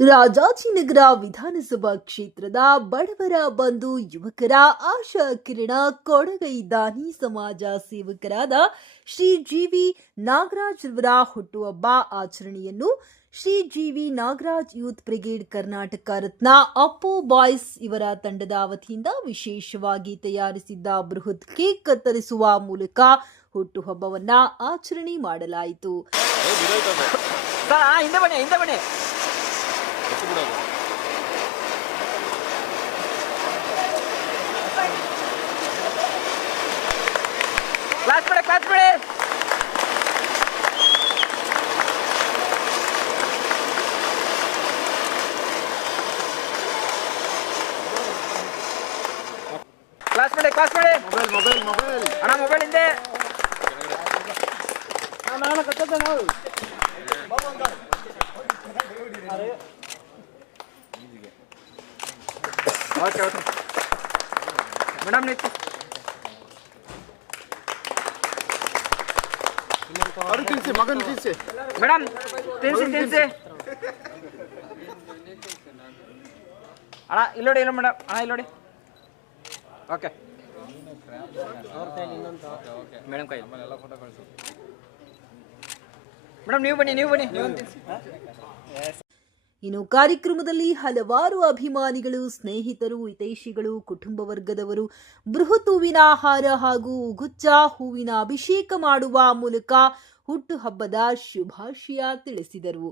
ರಾಜಾಜಿನಗರ ವಿಧಾನಸಭಾ ಕ್ಷೇತ್ರದ ಬಡವರ ಬಂಧು ಯುವಕರ ಆಶಾ ಕಿರಣ, ಕೊಡಗೈ ದಾನಿ ಸಮಾಜ ಸೇವಕರಾದ ಶ್ರೀ ಜಿವಿ ನಾಗರಾಜ್ ರವರ ಹುಟ್ಟುಹಬ್ಬ ಆಚರಣೆಯನ್ನು Shri G V Nagaraj youth brigade Karnataka Ratna Appu boys ಇವರ ತಂಡದ ವತಿಯಿಂದ ವಿಶೇಷವಾಗಿ ತಯಾರಿಸಿದ್ದ ಬೃಹತ್ ಕೇಕ್ ಕತ್ತರಿಸುವ ಮೂಲಕ ಹುಟ್ಟುಹಬ್ಬವನ್ನ ಆಚರಣೆ ಮಾಡಲಾಯಿತು. ಬನ್ನಿ ಕ್ಲಾಸ್ ಮಾಡಿ ಕ್ಲಾಸ್ ಮಾಡಿ ಮೊಬೈಲ್ ಮೊಬೈಲ್ ಮೊಬೈಲ್ ಅಣ್ಣ ಮೊಬೈಲ್ ಹಿಂದೆ ಓಕೆ ಓಕೆ ಮೇಡಮ್ ನಿಂತು ಅವ್ರು ತಿನ್ಸಿ ಮಗನ ತಿನ್ಸಿ. ಮೇಡಮ್ ತಿನ್ಸಿ ತಿನ್ಸಿ. ಅಣ್ಣ ಇಲ್ಲೋಡಿ ಇಲ್ಲ ಮೇಡಮ್. ಅಣ್ಣ ಇಲ್ಲಿ ನೋಡಿ. ಓಕೆ. ಮೇಡಮ್ ಕೈ. ಮೇಡಮ್ ನೀವು ಬನ್ನಿ ನೀವು ಬನ್ನಿ. ನೀವು ತಿನ್ಸಿ ಇನ್ನು ಕಾರ್ಯಕ್ರಮದಲ್ಲಿ ಹಲವಾರು ಅಭಿಮಾನಿಗಳು, ಸ್ನೇಹಿತರು, ಹಿತೈಷಿಗಳು, ಕುಟುಂಬ ವರ್ಗದವರು ಬೃಹತ್ ಹೂವಿನ ಆಹಾರ ಹಾಗೂ ಗುಚ್ಚ ಹೂವಿನ ಅಭಿಷೇಕ ಮಾಡುವ ಮೂಲಕ ಹುಟ್ಟುಹಬ್ಬದ ಶುಭಾಶಯ ತಿಳಿಸಿದರು.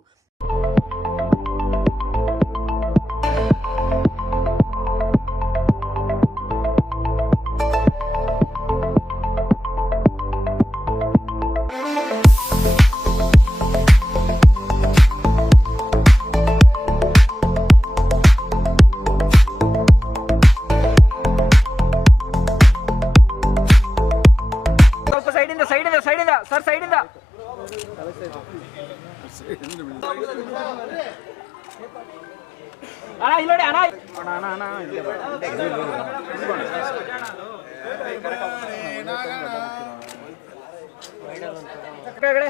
ಅಣ್ಣ ಇಲ್ಲಿ ನೋಡಿ ಅಣ್ಣ ಅಣ್ಣ ಅಣ್ಣ ಅಣ್ಣ ಇಲ್ಲಿ ಬಾ. ಕೆಳಗಡೆ.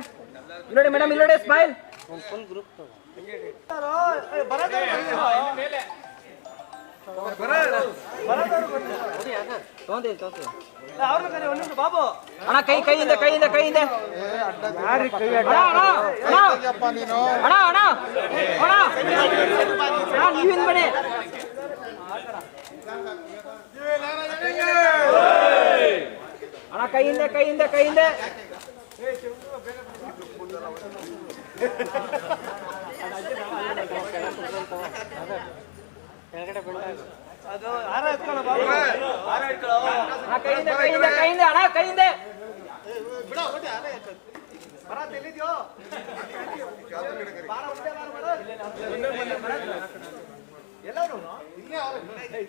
ಇಲ್ಲಿ ನೋಡಿ ಮೇಡಮ್ ಇಲ್ಲಿ ನೋಡಿ ಸ್ಮೈಲ್ ಅಣ್ಣ ಕೈ ಕೈಯಿಂದ ಕೈಯಿಂದ ಕೈಯಿಂದ ಅಣ್ಣ ಅಣ್ಣ ಅಣ್ಣ ಅಣ್ಣ ಅಣ್ಣ ಅಣ್ಣ ಅಣ್ಣ ನೀವು ಹಿಂದ್ ಬನ್ನಿ ಅಣ್ಣ ಕೈಯಿಂದ ಕೈಯಿಂದ ಕೈಯಿಂದ ಅಣ್ಣ ಕೈಯಿಂದ. ಕೈಯಿಂದ ಕೈಯಿಂದ ಅಣ್ಣ ಕೈಯಿಂದ ಬನ್ನಿ ಸರ್ ನಿಂತ್ಕೊಳ್ಳಿ ಎಲ್ಲ ಆ, ಇಲ್ಲಿ ನೋಡಿ, ಇಲ್ಲಿ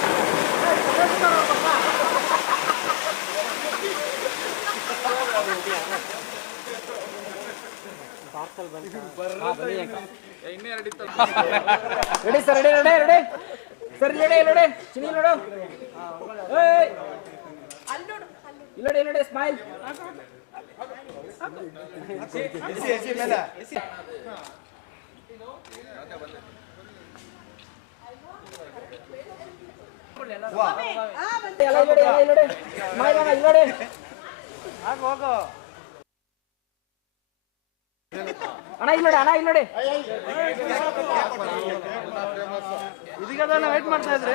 ready sir ready ready ready sir ಇಲ್ಲಿ ನೋಡಿ. ಇಲ್ಲಿ ನೋಡಿ ಚಿನಿ ನೋಡು ಏಯ್ ಇಲ್ಲಿ ನೋಡಿ ಇಲ್ಲಿ ನೋಡಿ. ಸ್ಮೈಲ್ ಅಣ್ಣ ಇಲ್ಲಿ ನೋಡಿ ಅಣ್ಣ ನೋಡಿ ಅಣ್ಣ ಇಲ್ಲಿ ನೋಡಿ. ಇದೀಗ ವೇಟ್ ಮಾಡ್ತಾ ಇದ್ರಿ.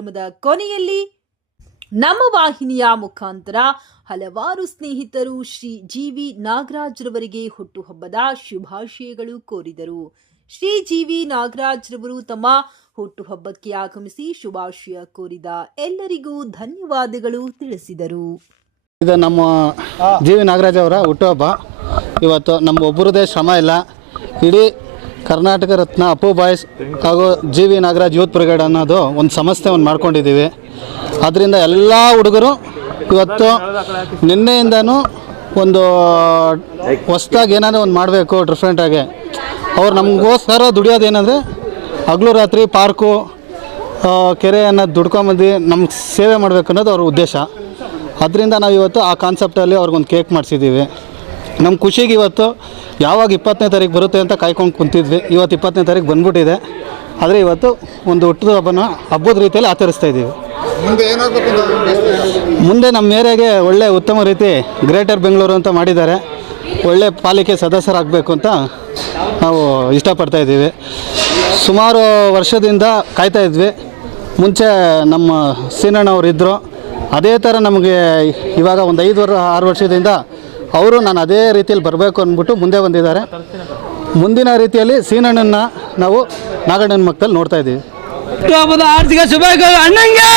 ಕಾರ್ಯಕ್ರಮದ ಕೊನೆಯಲ್ಲಿ ನಮ್ಮ ವಾಹಿನಿಯ ಮುಖಾಂತರ ಹಲವಾರು ಸ್ನೇಹಿತರು ಶ್ರೀ ಜಿ ವಿ ನಾಗರಾಜ್ರವರಿಗೆ ಹುಟ್ಟುಹಬ್ಬದ ಶುಭಾಶಯಗಳು ಕೋರಿದರು. ಶ್ರೀ ಜಿ ವಿ ನಾಗರಾಜ್ರವರು ತಮ್ಮ ಹುಟ್ಟುಹಬ್ಬಕ್ಕೆ ಆಗಮಿಸಿ ಶುಭಾಶಯ ಕೋರಿದ ಎಲ್ಲರಿಗೂ ಧನ್ಯವಾದಗಳು ತಿಳಿಸಿದರು. ಇದು ನಮ್ಮ ಜಿ ವಿ ನಾಗರಾಜ್ ಅವರ ಹುಟ್ಟುಹಬ್ಬ. ಇವತ್ತು ನಮ್ಮ ಒಬ್ಬರದೇ ಶ್ರಮ ಇಲ್ಲ. ಇಡೀ ಕರ್ನಾಟಕ ರತ್ನ ಅಪ್ಪು ಬಾಯ್ಸ್ ಹಾಗೂ G V Nagaraj youth brigade ಅನ್ನೋದು ಒಂದು ಸಂಸ್ಥೆ ಒಂದು ಮಾಡ್ಕೊಂಡಿದ್ದೀವಿ. ಅದರಿಂದ ಎಲ್ಲ ಹುಡುಗರು ಇವತ್ತು ನಿನ್ನೆಯಿಂದನೂ ಒಂದು ಹೊಸ್ದಾಗಿ ಏನಾದರೂ ಒಂದು ಮಾಡಬೇಕು ಡಿಫ್ರೆಂಟಾಗಿ ಅವ್ರು ನಮಗೋಸ್ಕರ ದುಡಿಯೋದು ಏನಂದರೆ ಹಗಲು ರಾತ್ರಿ ಪಾರ್ಕು ಕೆರೆಯನ್ನು ಕೆರೆ ಅನ್ನೋದು ದುಡ್ಕೊಂಬಂದು ನಮ್ಗೆ ಸೇವೆ ಮಾಡಬೇಕು ಅನ್ನೋದು ಅವ್ರ ಉದ್ದೇಶ. ಅದರಿಂದ ನಾವು ಇವತ್ತು ಆ ಕಾನ್ಸೆಪ್ಟಲ್ಲಿ ಅವ್ರಿಗೊಂದು ಕೇಕ್ ಮಾಡಿಸಿದ್ದೀವಿ. ನಮ್ಮ ಖುಷಿಗೆ ಇವತ್ತು ಯಾವಾಗ ಇಪ್ಪತ್ತನೇ ತಾರೀಕು ಬರುತ್ತೆ ಅಂತ ಕಾಯ್ಕೊಂಡು ಕುಂತಿದ್ವಿ. ಇವತ್ತು ಇಪ್ಪತ್ತನೇ ತಾರೀಕು ಬಂದ್ಬಿಟ್ಟಿದೆ. ಆದರೆ ಇವತ್ತು ಒಂದು ಹುಟ್ಟಿದ ಹಬ್ಬನ ಹಬ್ಬದ ರೀತಿಯಲ್ಲಿ ಆಚರಿಸ್ತಾ ಇದ್ದೀವಿ. ಮುಂದೆ ನಮ್ಮ ಏರಿಯಾಗೆ ಒಳ್ಳೆ ಉತ್ತಮ ರೀತಿ ಗ್ರೇಟರ್ ಬೆಂಗಳೂರು ಅಂತ ಮಾಡಿದ್ದಾರೆ. ಒಳ್ಳೆ ಪಾಲಿಕೆ ಸದಸ್ಯರಾಗಬೇಕು ಅಂತ ನಾವು ಇಷ್ಟಪಡ್ತಾ ಇದ್ದೀವಿ. ಸುಮಾರು ವರ್ಷದಿಂದ ಕಾಯ್ತಾ ಇದ್ವಿ. ಮುಂಚೆ ನಮ್ಮ ಸೀನಣ್ಣವ್ರು ಇದ್ದರು ಅದೇ ಥರ ನಮಗೆ ಇವಾಗ ಒಂದು ಐದು ವರ್ಷ ಆರು ವರ್ಷದಿಂದ ಅವರು ನಾನು ಅದೇ ರೀತಿಯಲ್ಲಿ ಬರಬೇಕು ಅಂದ್ಬಿಟ್ಟು ಮುಂದೆ ಬಂದಿದ್ದಾರೆ. ಮುಂದಿನ ರೀತಿಯಲ್ಲಿ ಸೀನಣ್ಣನ ನಾವು ನಾಗಣ್ಣನ ಮಕ್ಕದಲ್ಲಿ ನೋಡ್ತಾ ಇದ್ದೀವಿ. ಹಬ್ಬದ ಆರ್ಥಿಕ ಶುಭಾಶಯಗಳು ಅಣ್ಣಂಗೆ!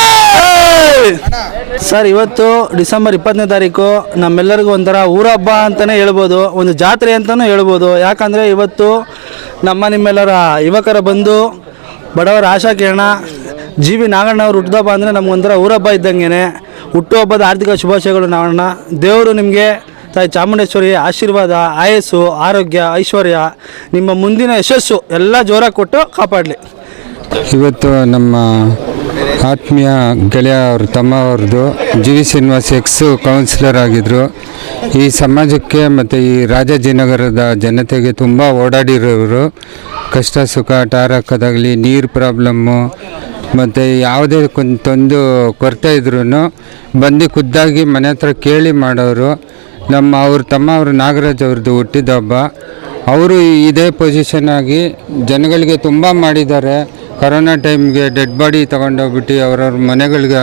ಸರ್ ಇವತ್ತು ಡಿಸೆಂಬರ್ ಇಪ್ಪತ್ತನೇ ತಾರೀಕು ನಮ್ಮೆಲ್ಲರಿಗೂ ಒಂಥರ ಊರ ಹಬ್ಬ ಅಂತಲೇ ಹೇಳ್ಬೋದು ಒಂದು ಜಾತ್ರೆ ಅಂತಲೂ ಹೇಳ್ಬೋದು. ಯಾಕಂದರೆ ಇವತ್ತು ನಮ್ಮ ನಿಮ್ಮೆಲ್ಲರ ಯುವಕರ ಬಂದು ಬಡವರ ಆಶಾ ಕಿರಣ ಜಿ ವಿ ನಾಗಣ್ಣವ್ರ ಹುಟ್ಟುಹಬ್ಬ ಅಂದರೆ ನಮಗೊಂಥರ ಊರಹಬ್ಬ ಇದ್ದಂಗೆ ಹುಟ್ಟುಹಬ್ಬದ ಆರ್ಥಿಕ ಶುಭಾಶಯಗಳು ನಾಗಣ್ಣ. ದೇವರು ನಿಮಗೆ ತಾಯಿ ಚಾಮುಂಡೇಶ್ವರಿ ಆಶೀರ್ವಾದ, ಆಯಸ್ಸು, ಆರೋಗ್ಯ, ಐಶ್ವರ್ಯ, ನಿಮ್ಮ ಮುಂದಿನ ಯಶಸ್ಸು ಎಲ್ಲ ಜೋರಾಗಿ ಕೊಟ್ಟು ಕಾಪಾಡಲಿ. ಇವತ್ತು ನಮ್ಮ ಆತ್ಮೀಯ ಗೆಳೆಯ ಅವರು, ತಮ್ಮ ಅವ್ರದ್ದು G V Srinivas ex councillor ಆಗಿದ್ದರು ಈ ಸಮಾಜಕ್ಕೆ ಮತ್ತು ಈ ರಾಜಾಜಿನಗರದ ಜನತೆಗೆ ತುಂಬ ಓಡಾಡಿರೋರು. ಕಷ್ಟ, ಸುಖ, ಟಾರ್ ಹಾಕೋದಾಗಲಿ ನೀರು ಪ್ರಾಬ್ಲಮ್ಮು ಮತ್ತು ಯಾವುದೇ ಕೊಂದು ಕೊರತೆ ಇದ್ರೂ ಬಂದು ಖುದ್ದಾಗಿ ಮನೆ ಹತ್ರ ಕೇಳಿ ಮಾಡೋರು. ನಮ್ಮ ಅವ್ರ ತಮ್ಮ ಅವರು ನಾಗರಾಜ್ ಅವ್ರದ್ದು ಹುಟ್ಟಿದ ಹಬ್ಬ. ಅವರು ಇದೇ ಪೊಸಿಷನ್ ಆಗಿ ಜನಗಳಿಗೆ ತುಂಬ ಮಾಡಿದ್ದಾರೆ. ಕರೋನಾ ಟೈಮ್ಗೆ ಡೆಡ್ ಬಾಡಿ ತೊಗೊಂಡೋಗ್ಬಿಟ್ಟು ಅವ್ರವ್ರ ಮನೆಗಳಿಗೆ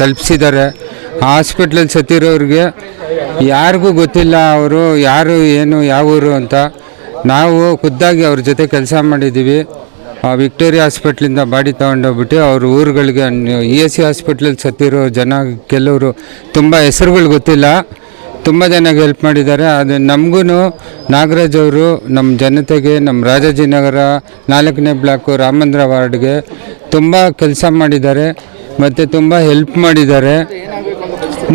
ತಲುಪಿಸಿದ್ದಾರೆ. ಹಾಸ್ಪಿಟ್ಲಲ್ಲಿ ಸತ್ತಿರೋರಿಗೆ ಯಾರಿಗೂ ಗೊತ್ತಿಲ್ಲ ಅವರು ಯಾರು, ಏನು, ಯಾವ ಊರು ಅಂತ. ನಾವು ಖುದ್ದಾಗಿ ಅವ್ರ ಜೊತೆ ಕೆಲಸ ಮಾಡಿದ್ದೀವಿ. ಆ ವಿಕ್ಟೋರಿಯಾ ಹಾಸ್ಪಿಟ್ಲಿಂದ ಬಾಡಿ ತೊಗೊಂಡೋಗ್ಬಿಟ್ಟು ಅವ್ರ ಊರುಗಳಿಗೆ ಇ ಎಸ್ ಸಿ ಹಾಸ್ಪಿಟ್ಲಲ್ಲಿ ಸತ್ತಿರೋ ಜನ, ಕೆಲವರು ತುಂಬ ಹೆಸರುಗಳು ಗೊತ್ತಿಲ್ಲ. ತುಂಬ ಜನಕ್ಕೆ ಹೆಲ್ಪ್ ಮಾಡಿದ್ದಾರೆ. ಅದು ನಮಗೂ ನಾಗರಾಜ್ ಅವರು ನಮ್ಮ ಜನತೆಗೆ ನಮ್ಮ ರಾಜಾಜಿನಗರ ನಾಲ್ಕನೇ ಬ್ಲಾಕು ರಾಮಂದ್ರ ವಾರ್ಡ್ಗೆ ತುಂಬ ಕೆಲಸ ಮಾಡಿದ್ದಾರೆ. ಮತ್ತು ತುಂಬ ಹೆಲ್ಪ್ ಮಾಡಿದ್ದಾರೆ.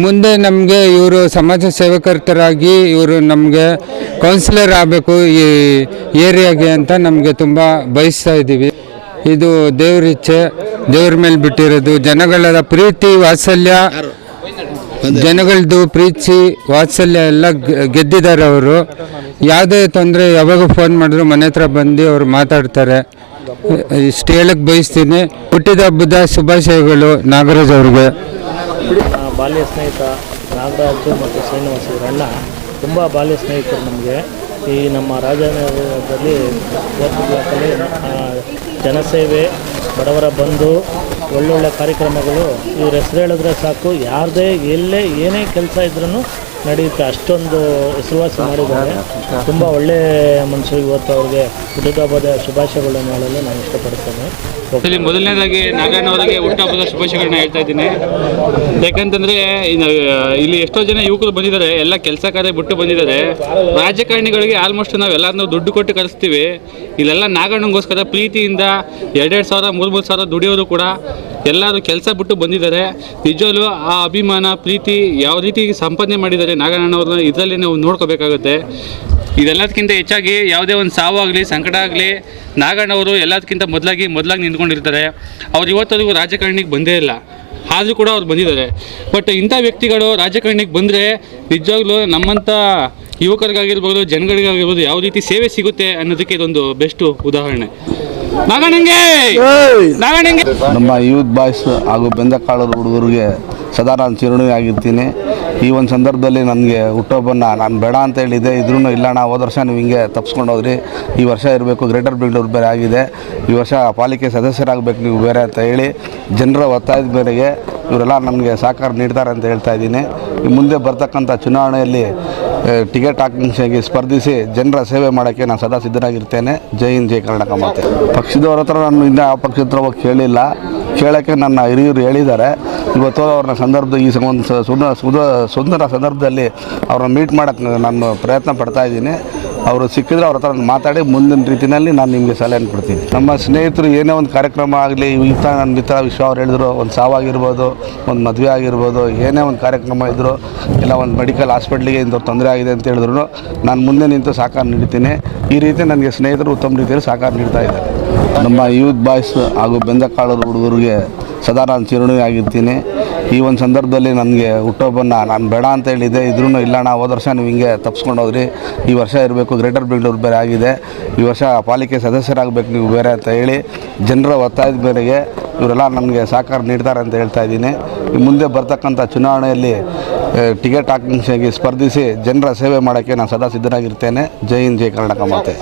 ಮುಂದೆ ನಮಗೆ ಇವರು ಸಮಾಜ ಸೇವಕರ್ತರಾಗಿ ಇವರು ನಮಗೆ ಕೌನ್ಸಿಲರ್ ಆಗಬೇಕು ಈ ಏರಿಯಾಗೆ ಅಂತ ನಮಗೆ ತುಂಬ ಬಯಸ್ತಾ ಇದ್ದೀವಿ. ಇದು ದೇವ್ರ ಇಚ್ಛೆ, ದೇವ್ರ ಮೇಲೆ ಬಿಟ್ಟಿರೋದು ಜನಗಳ ಪ್ರೀತಿ, ವಾತ್ಸಲ್ಯ ಜನಗಳದ್ದು ಪ್ರೀತಿ ವಾತ್ಸಲ್ಯ ಎಲ್ಲ ಗೆದ್ದಿದ್ದಾರೆ ಅವರು. ಯಾವುದೇ ತೊಂದರೆ ಯಾವಾಗ ಫೋನ್ ಮಾಡಿದ್ರು ಮನೆ ಹತ್ರ ಬಂದು ಅವರು ಮಾತಾಡ್ತಾರೆ. ಇಷ್ಟು ಹೇಳಕ್ಕೆ ಬಯಸ್ತೀನಿ. ಹುಟ್ಟಿದ ಹಬ್ಬದ ಶುಭಾಶಯಗಳು ನಾಗರಾಜ್ ಅವ್ರಿಗೆ. ಬಾಲ್ಯ ಸ್ನೇಹಿತ ನಾಗರಾಜು ಮತ್ತು ಶ್ರೀನಿವಾಸ ಇವರೆಲ್ಲ ತುಂಬ ಬಾಲ್ಯ ಸ್ನೇಹಿತರು ನಮಗೆ. ಈ ನಮ್ಮ ರಾಜನಗರದಲ್ಲಿ ಜನಸೇವೆ, ಬಡವರ ಬಂಧು, ಒಳ್ಳೊಳ್ಳೆ ಕಾರ್ಯಕ್ರಮಗಳು, ಇವ್ರ ಹೆಸರು ಹೇಳಿದ್ರೆ ಸಾಕು. ಯಾರದೇ ಎಲ್ಲೇ ಏನೇ ಕೆಲಸ ಇದ್ರೂ ನಡೆಯುತ್ತೆ. ಅಷ್ಟೊಂದು ಹೆಸರುವಾಸಿ ಮಾಡಿದ್ದಾರೆ. ತುಂಬ ಒಳ್ಳೆ ಮನುಷ್ಯರು ಇವತ್ತು ಅವ್ರಿಗೆ ಹುಟ್ಟುಹಬ್ಬದ ಶುಭಾಶಯಗಳನ್ನು ಹೇಳಲು ನಾನು ಇಷ್ಟಪಡ್ತೇನೆ. ಇಲ್ಲಿ ಮೊದಲನೇದಾಗಿ ನಾರಾಯಣ ಅವರಿಗೆ ಹುಟ್ಟುಹಬ್ಬದ ಶುಭಾಶಯಗಳನ್ನ ಹೇಳ್ತಾ ಇದ್ದೀನಿ. ಯಾಕಂತಂದ್ರೆ ಇಲ್ಲಿ ಎಷ್ಟೋ ಜನ ಯುವಕರು ಬಂದಿದ್ದಾರೆ, ಎಲ್ಲ ಕೆಲಸ ಕಾರ್ಯ ಬಿಟ್ಟು ಬಂದಿದ್ದಾರೆ. ರಾಜಕಾರಣಿಗಳಿಗೆ ಆಲ್ಮೋಸ್ಟ್ ನಾವು ಎಲ್ಲರನ್ನೂ ದುಡ್ಡು ಕೊಟ್ಟು ಕಳಿಸ್ತೀವಿ ಇಲ್ಲೆಲ್ಲ ನಾಗಣ್ಣಗೋಸ್ಕರ ಪ್ರೀತಿಯಿಂದ ಎರಡೆರಡು ಸಾವಿರ ಮೂರು ಮೂರು ಸಾವಿರ ದುಡಿಯೋರು ಕೂಡ ಎಲ್ಲರೂ ಕೆಲಸ ಬಿಟ್ಟು ಬಂದಿದ್ದಾರೆ. ನಿಜವಲ್ಲೂ ಆ ಅಭಿಮಾನ, ಪ್ರೀತಿ ಯಾವ ರೀತಿ ಸಂಪಾದನೆ ಮಾಡಿದ್ದಾರೆ ನಾಗಣ್ಣವ್ರನ್ನ ಇದರಲ್ಲಿ ನಾವು ನೋಡ್ಕೋಬೇಕಾಗುತ್ತೆ. ಇದೆಲ್ಲದಕ್ಕಿಂತ ಹೆಚ್ಚಾಗಿ ಯಾವುದೇ ಒಂದು ಸಾವು ಆಗಲಿ ಸಂಕಟ ಆಗಲಿ ನಾಗಣ್ಣವರು ಎಲ್ಲದಕ್ಕಿಂತ ಮೊದಲಾಗಿ ಮೊದಲಾಗಿ ನಿಂತ್ಕೊಂಡಿರ್ತಾರೆ. ಅವ್ರು ಇವತ್ತರೆಗೂ ರಾಜಕಾರಣಿಗೆ ಬಂದೇ ಇಲ್ಲ. ಆದರೂ ಕೂಡ ಅವ್ರು ಬಂದಿದ್ದಾರೆ. ಬಟ್ ಇಂಥ ವ್ಯಕ್ತಿಗಳು ರಾಜಕಾರಣಿಗೆ ಬಂದರೆ ನಿಜವಾಗ್ಲೂ ನಮ್ಮಂಥ ಯುವಕರಿಗಾಗಿರ್ಬೋದು ಜನಗಳಿಗಾಗಿರ್ಬೋದು ಯಾವ ರೀತಿ ಸೇವೆ ಸಿಗುತ್ತೆ ಅನ್ನೋದಕ್ಕೆ ಇದೊಂದು ಬೆಸ್ಟ್ ಉದಾಹರಣೆ. ನಾಗಣ್ಣಂಗೆ! ನಾಗಣ್ಣಂಗೆ! ನಮ್ಮ ಯೂತ್ ಬಾಯ್ಸ್ ಹಾಗೂ ಬೆಂದಕಾಳರ ಹುಡುಗರಿಗೆ ಸದಾ ನಾನು ಚಿರಣಿ ಆಗಿರ್ತೀನಿ ಈ ಒಂದು ಸಂದರ್ಭದಲ್ಲಿ ನನಗೆ ಹುಟ್ಟೋಬನ್ನ ನಾನು ಬೇಡ ಅಂತ ಹೇಳಿದೆ ಇದ್ರೂ ಇಲ್ಲ, ನಾ ಹೋದ ವರ್ಷ ನೀವು ಹಿಂಗೆ ತಪ್ಸ್ಕೊಂಡು ಹೋದ್ರಿ. ಈ ವರ್ಷ ಇರಬೇಕು ಗ್ರೇಟರ್ ಬೆಂಗಳೂರು ಬೇರೆ ಆಗಿದೆ. ಈ ವರ್ಷ ಪಾಲಿಕೆ ಸದಸ್ಯರಾಗಬೇಕು ನೀವು ಬೇರೆ ಅಂತ ಹೇಳಿ ಜನರ ಒತ್ತಾಯದ ಮೇರೆಗೆ ಇವರೆಲ್ಲ ನಮಗೆ ಸಹಕಾರ ನೀಡ್ತಾರೆ ಅಂತ ಹೇಳ್ತಾ ಇದ್ದೀನಿ. ಮುಂದೆ ಬರ್ತಕ್ಕಂಥ ಚುನಾವಣೆಯಲ್ಲಿ ಟಿಕೆಟ್ ಆಕಾಂಕ್ಷೆಗೆ ಸ್ಪರ್ಧಿಸಿ ಜನರ ಸೇವೆ ಮಾಡೋಕ್ಕೆ ನಾನು ಸದಾ ಸಿದ್ಧನಾಗಿರ್ತೇನೆ. ಜೈ ಹಿಂದ್, ಜೈ ಕರ್ನಾಟಕ ಮಾತೆ. ಪಕ್ಷದವ್ರ ಹತ್ರ ನಾನು ಇನ್ನೂ ಯಾವ ಪಕ್ಷದ ಹೋಗಿ ಕೇಳಿಲ್ಲ ಕೇಳೋಕ್ಕೆ ನನ್ನ ಹಿರಿಯರು ಹೇಳಿದ್ದಾರೆ. ಇವತ್ತು ಅವ್ರನ್ನ ಸಂದರ್ಭ ಈ ಒಂದು ಸುಂದರ ಸುದ- ಸುಂದರ ಸಂದರ್ಭದಲ್ಲಿ ಅವ್ರನ್ನ ಮೀಟ್ ಮಾಡೋಕ್ಕೆ ನಾನು ಪ್ರಯತ್ನ ಪಡ್ತಾ ಇದ್ದೀನಿ. ಅವರು ಸಿಕ್ಕಿದ್ರೆ ಅವ್ರ ಹತ್ರ ಮಾತಾಡಿ ಮುಂದಿನ ರೀತಿಯಲ್ಲಿ ನಾನು ನಿಮಗೆ ಸಲಹೆ ಕೊಡ್ತೀನಿ. ನಮ್ಮ ಸ್ನೇಹಿತರು ಏನೇ ಒಂದು ಕಾರ್ಯಕ್ರಮ ಆಗಲಿ ಇತ್ತ ನನ್ನ ಮಿತ್ರ ವಿಶ್ವ ಅವ್ರು ಹೇಳಿದ್ರು, ಒಂದು ಸಾವಾಗಿರ್ಬೋದು ಒಂದು ಮದುವೆ ಆಗಿರ್ಬೋದು, ಏನೇ ಒಂದು ಕಾರ್ಯಕ್ರಮ ಇದ್ದರು ಇಲ್ಲ ಒಂದು ಮೆಡಿಕಲ್ ಹಾಸ್ಪಿಟ್ಲಿಗೆ ಇಂಥವ್ರು ತೊಂದರೆ ಆಗಿದೆ ಅಂತ ಹೇಳಿದ್ರು ನಾನು ಮುಂದೆ ನಿಂತು ಸಹಕಾರ ನೀಡ್ತೀನಿ. ಈ ರೀತಿ ನನಗೆ ಸ್ನೇಹಿತರು ಉತ್ತಮ ರೀತಿಯಲ್ಲಿ ಸಹಕಾರ ನೀಡ್ತಾ ಇದ್ದಾರೆ. ನಮ್ಮ ಯೂತ್ ಬಾಯ್ಸ್ ಹಾಗೂ ಬೆಂದಕಾಳರ ಹುಡುಗರಿಗೆ ಸದಾ ನಾನು ಚಿರುಣಿ ಆಗಿರ್ತೀನಿ. ಈ ಒಂದು ಸಂದರ್ಭದಲ್ಲಿ ನನಗೆ ಹುಟ್ಟೋಬನ್ನ ನಾನು ಬೇಡ ಅಂತ ಹೇಳಿದ್ದೆ. ಇದ್ರೂ ಇಲ್ಲ ನಾ ಹೋದ ವರ್ಷ ನೀವು ಹಿಂಗೆ ತಪ್ಸ್ಕೊಂಡು ಈ ವರ್ಷ ಇರಬೇಕು, ಗ್ರೇಟರ್ ಬೆಂಗಳೂರು ಬೇರೆ ಆಗಿದೆ. ಈ ವರ್ಷ ಪಾಲಿಕೆ ಸದಸ್ಯರಾಗಬೇಕು ನೀವು ಬೇರೆ ಅಂತ ಹೇಳಿ ಜನರ ಒತ್ತಾಯದ ಮೇರೆಗೆ ಇವರೆಲ್ಲ ನನಗೆ ಸಹಕಾರ ನೀಡ್ತಾರೆ ಅಂತ ಹೇಳ್ತಾ ಇದ್ದೀನಿ. ಮುಂದೆ ಬರ್ತಕ್ಕಂಥ ಚುನಾವಣೆಯಲ್ಲಿ ಟಿಕೆಟ್ ಆಕಾಂಕ್ಷೆಗೆ ಸ್ಪರ್ಧಿಸಿ ಜನರ ಸೇವೆ ಮಾಡೋಕ್ಕೆ ನಾನು ಸದಾ ಸಿದ್ಧನಾಗಿರ್ತೇನೆ. ಜೈ ಹಿಂದ್, ಜೈ ಕರ್ನಾಟಕ ಮಾತೆ.